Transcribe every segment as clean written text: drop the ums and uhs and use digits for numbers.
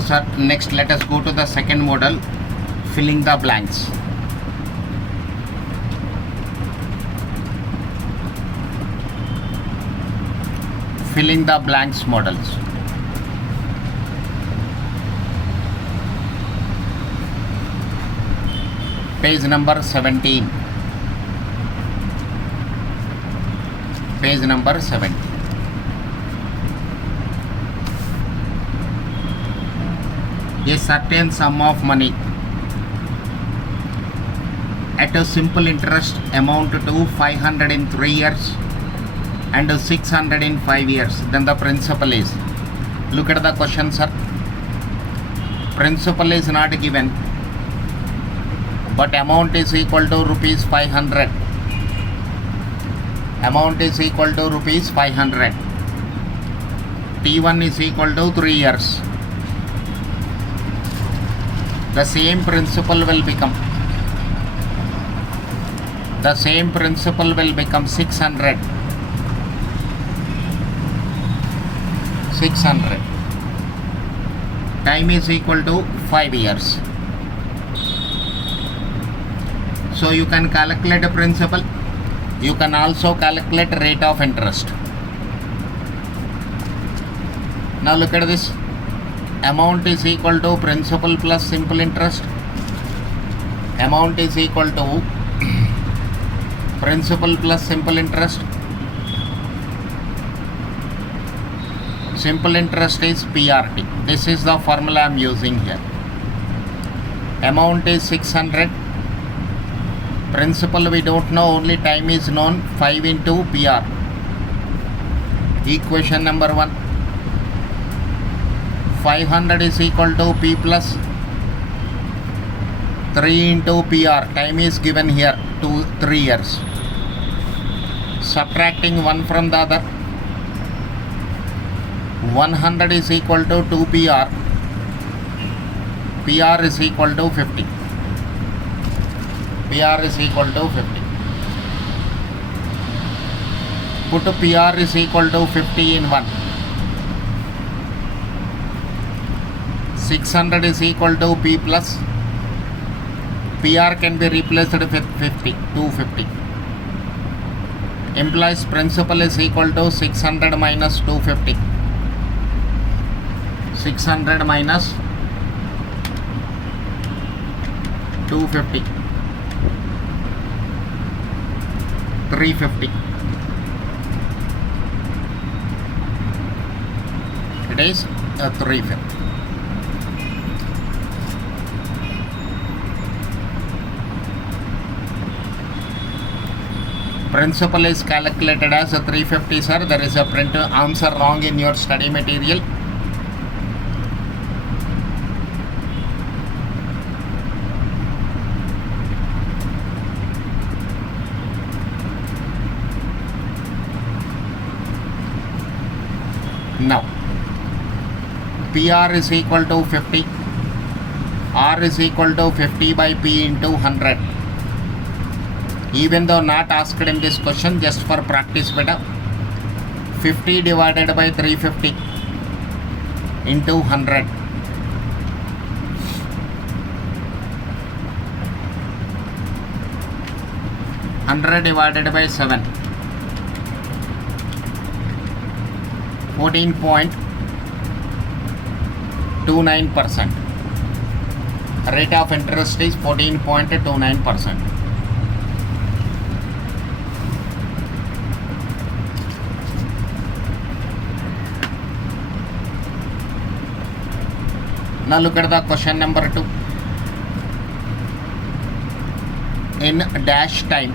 to next let us go to the second model, filling the blanks. Filling the blanks models. Page number 17. Page number 17. A certain sum of money at a simple interest amount to 500 in 3 years and 600 in 5 years. Then the principal is, look at the question, sir. Principal is not given, but amount is equal to rupees 500. Amount is equal to rupees 500. T1 is equal to 3 years. The same principal will become 600. 600. Time is equal to 5 years. So you can calculate a principal. You can also calculate rate of interest. Now look at this. Amount is equal to principal plus simple interest. Amount is equal to principal plus simple interest. Simple interest is PRT. This is the formula I am using here. Amount is 600. Principal we don't know, only time is known. 5 into PR. Equation number 1. 500 is equal to P plus 3 into PR. Time is given here, 3 years. Subtracting one from the other. 100 is equal to 2 PR. PR is equal to 50. PR is equal to 50. Put PR is equal to 50 in 1. 600 is equal to P plus. PR can be replaced with 50, 250. Implies principal is equal to 600 minus 250. 600 minus 250. 350. It is 350. Principal is calculated as 350, sir. There is a print answer wrong in your study material. Now, PR is equal to 50. R is equal to 50 by P into 100. Even though not asked in this question, just for practice beta. 50 divided by 350 into 100. 100 divided by 7. 14.29%. Rate of interest is 14.29%. Now look at the question number 2. In dash time,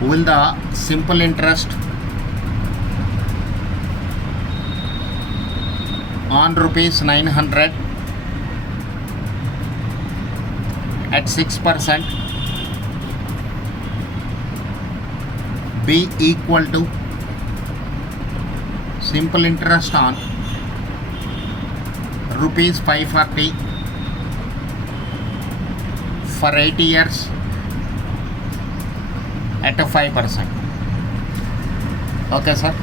will the simple interest on rupees 900 at 6% be equal to simple interest on rupees 540 for 8 years at 5%. Okay, sir.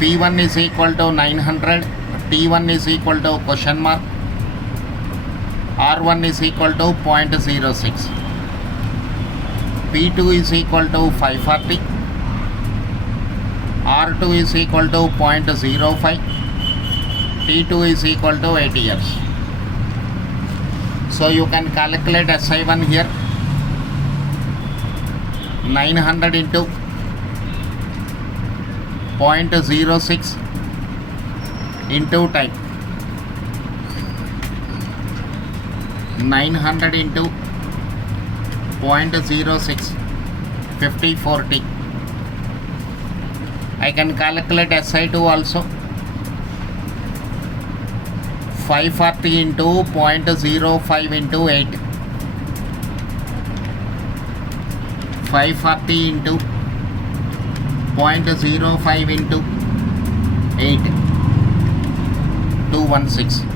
P1 is equal to 900, T1 is equal to question mark, R1 is equal to 0.06, P2 is equal to 540, R2 is equal to 0.05, T2 is equal to 8 years. So you can calculate SI1 here. 900 into 0.06 into time. 900 into 0.06, 50/40. I can calculate SI2 also. 540 into 0.05 into 8. 540 into 0.05 into 8. 216.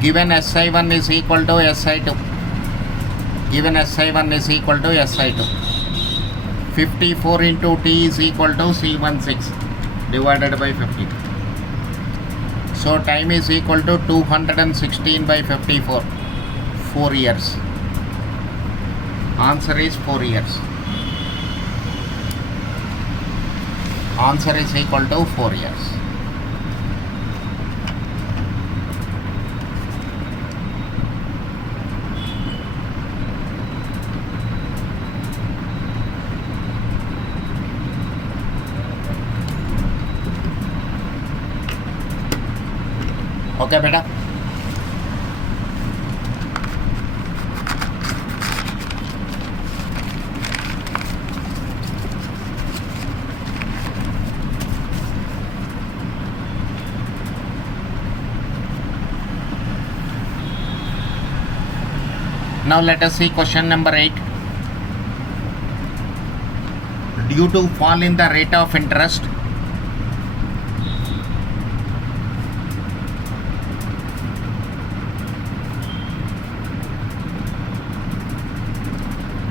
Given SI1 is equal to SI2. Given SI1 is equal to SI2. 54 into T is equal to C16 divided by 50. So time is equal to 216 by 54. 4 years. Answer is 4 years. Answer is equal to 4 years. Okay, beta. Now let us see question number 8. Due to fall in the rate of interest,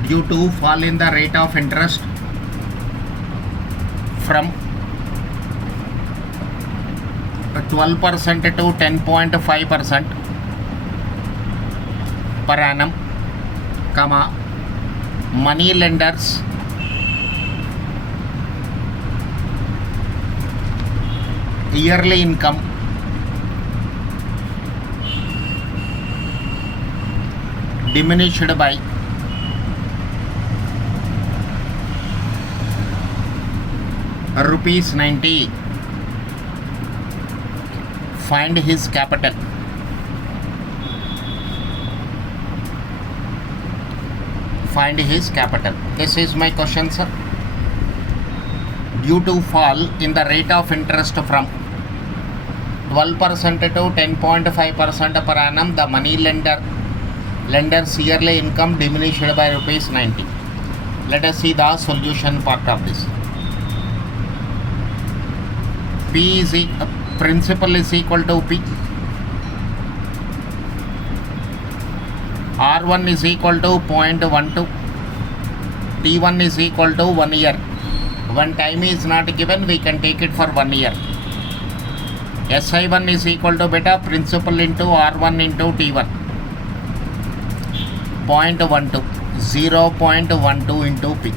due to fall in the rate of interest from 12% to 10.5% per annum, comma, money lenders yearly income diminished by rupees 90. Find his capital. Find his capital. This is my question, sir. Due to fall in the rate of interest from 12% to 10.5% per annum, the money lender's yearly income diminished by rupees 90. Let us see the solution part of this. P is principal is equal to P. R1 is equal to 0.12. T1 is equal to 1 year. When time is not given, we can take it for 1 year. SI1 is equal to beta principal into R1 into T1. 0.12. 0.12 into P.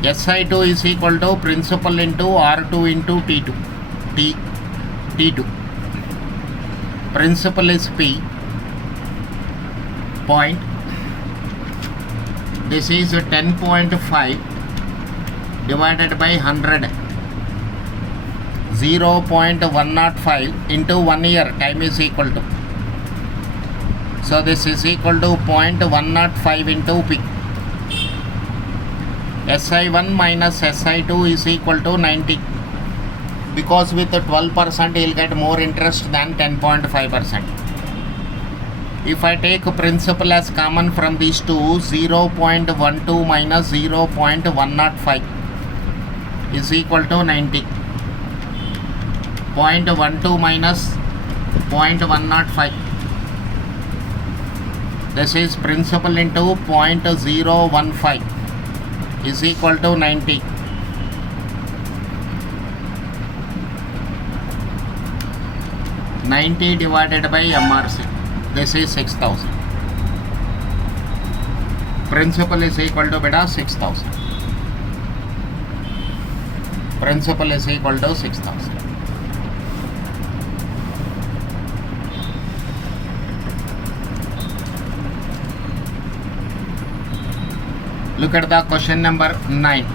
SI2 is equal to principal into R2 into T2. T2. Principal is P. Point. This is 10.5 divided by 100. 0.105 into 1 year. Time is equal to. So this is equal to 0.105 into P. SI1 minus SI2 is equal to 90. Because with 12% he will get more interest than 10.5%. If I take principal as common from these two, 0.12 minus 0.105 is equal to 90. 0.12 minus 0.105. This is principal into 0.015 is equal to 90. 90 divided by MRC. This is 6,000. Principal is equal to beta 6,000. Principal is equal to 6,000. Look at the question number 9.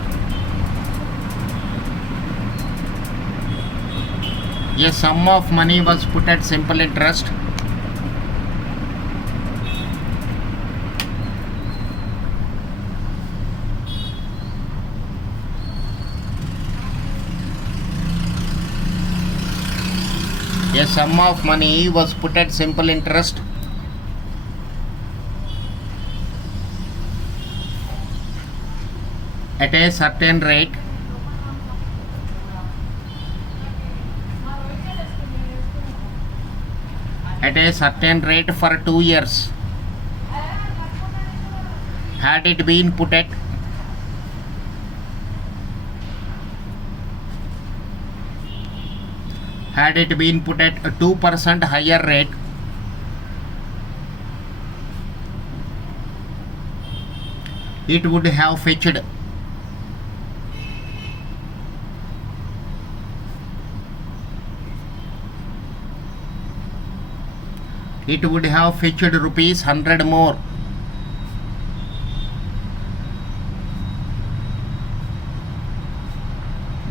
A sum of money was put at simple interest. A sum of money was put at simple interest at a certain rate for 2 years. Had it been put at 2% higher rate, it would have fetched rupees 100 more.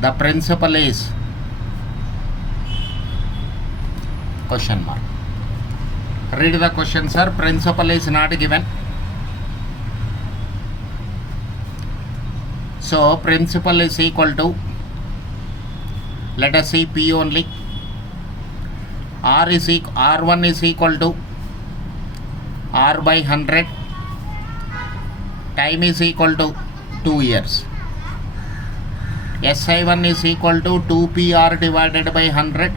The principal is question mark. Read the question, sir. Principal is not given. So principal is equal to, let us see P only. R1 is equal to R by 100. Time is equal to 2 years. SI1 is equal to 2PR divided by 100.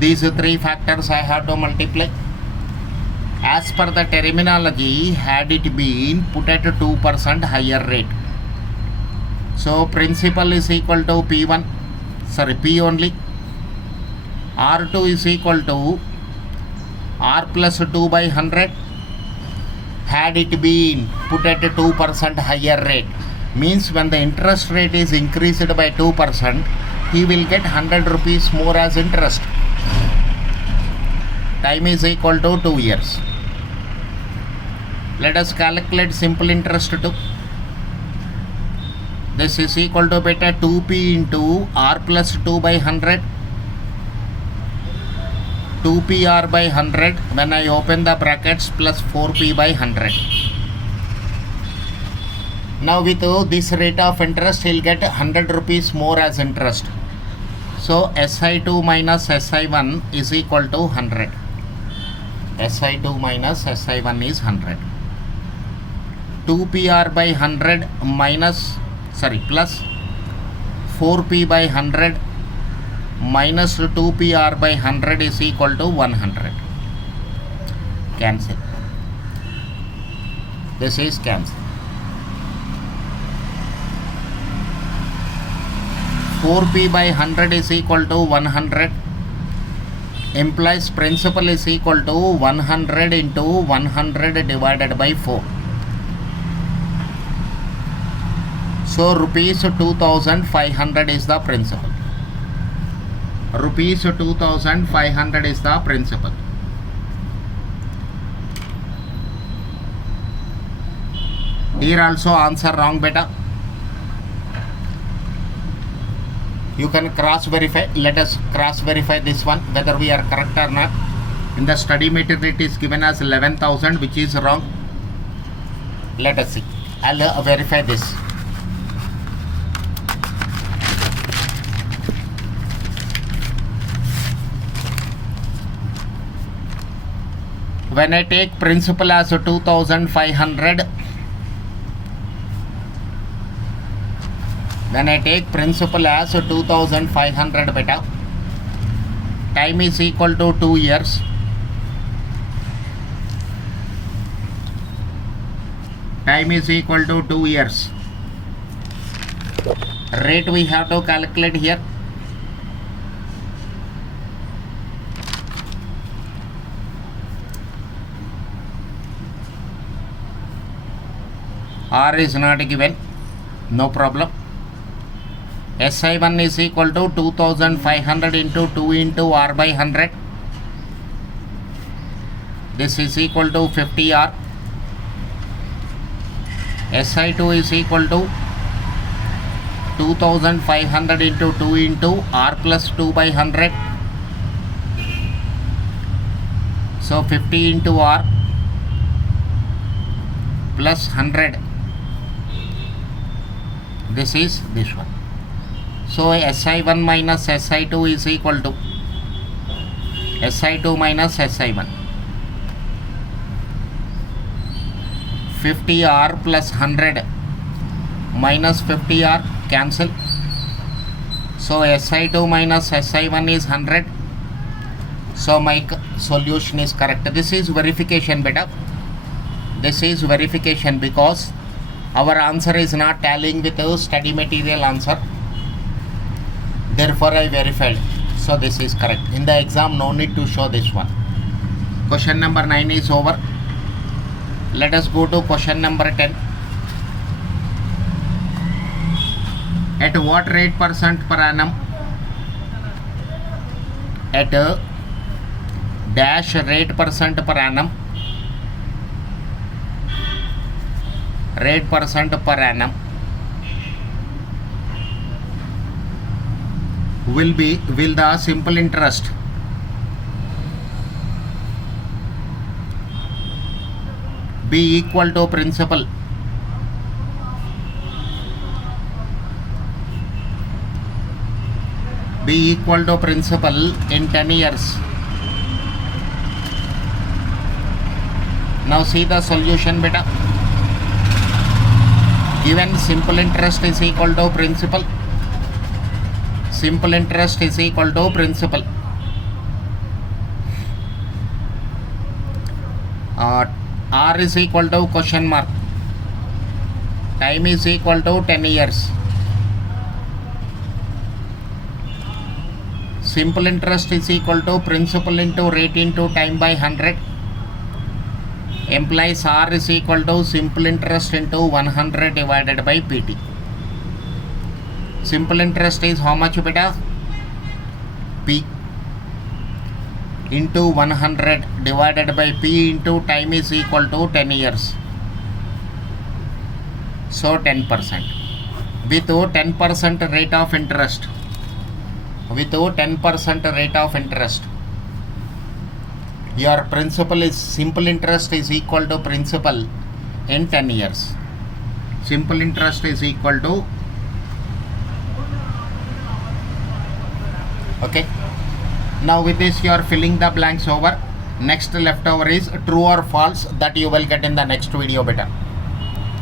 These three factors I have to multiply. As per the terminology, had it been put at 2% higher rate. So principal is equal to P only. R2 is equal to R plus 2 by 100. Had it been put at 2% higher rate, means when the interest rate is increased by 2%, he will get 100 rupees more as interest. Time is equal to 2 years. Let us calculate simple interest too. This is equal to beta 2p into R plus 2 by 100. 2pr by 100 when I open the brackets plus 4p by 100. Now with this rate of interest, he'll get 100 rupees more as interest. So SI2 minus SI1 is equal to 100. SI2 minus SI1 is 100. 2pr by 100 plus 4p by 100 minus 2pr by 100 is equal to 100. Cancel. This is cancel. 4p by 100 is equal to 100. Implies principal is equal to 100 into 100 divided by 4. So rupees 2,500 is the principal. Rupees 2,500 is the principal. Here also answer wrong beta. You can cross verify. Let us cross verify this one whether we are correct or not. In the study material it is given as 11,000, which is wrong. Let us see. I'll verify this. When I take principal as 2,500, when I take principal as 2,500 beta, time is equal to 2 years. Time is equal to 2 years. Rate we have to calculate here. R is not given, no problem. SI1 is equal to 2500 into 2 into R by 100. This is equal to 50R. SI2 is equal to 2500 into 2 into R plus 2 by 100. So 50 into R plus 100. This is this one. So SI1 minus SI2 is equal to SI2 minus SI1. 50R plus 100 minus 50R cancel. So SI2 minus SI1 is 100. So my solution is correct. This is verification, beta. This is verification because our answer is not tallying with the study material answer. Therefore I verified. So this is correct. In the exam no need to show this one. Question number 9 is over. Let us go to question number 10. At what rate percent per annum? At a dash rate percent per annum. Rate percent per annum will the simple interest be equal to principal in 10 years. Now see the solution, beta. Given simple interest is equal to principal. Simple interest is equal to principal. R is equal to question mark. Time is equal to 10 years. Simple interest is equal to principal into rate into time by 100. Implies R is equal to simple interest into 100 divided by PT. Simple interest is how much, beta? P into 100 divided by P into time is equal to 10 years. So 10%. With 10% rate of interest. With 10% rate of interest. Your principal is simple interest is equal to principal in 10 years. Simple interest is equal to, okay. Now with this you are filling the blanks over. Next leftover is true or false, that you will get in the next video, beta.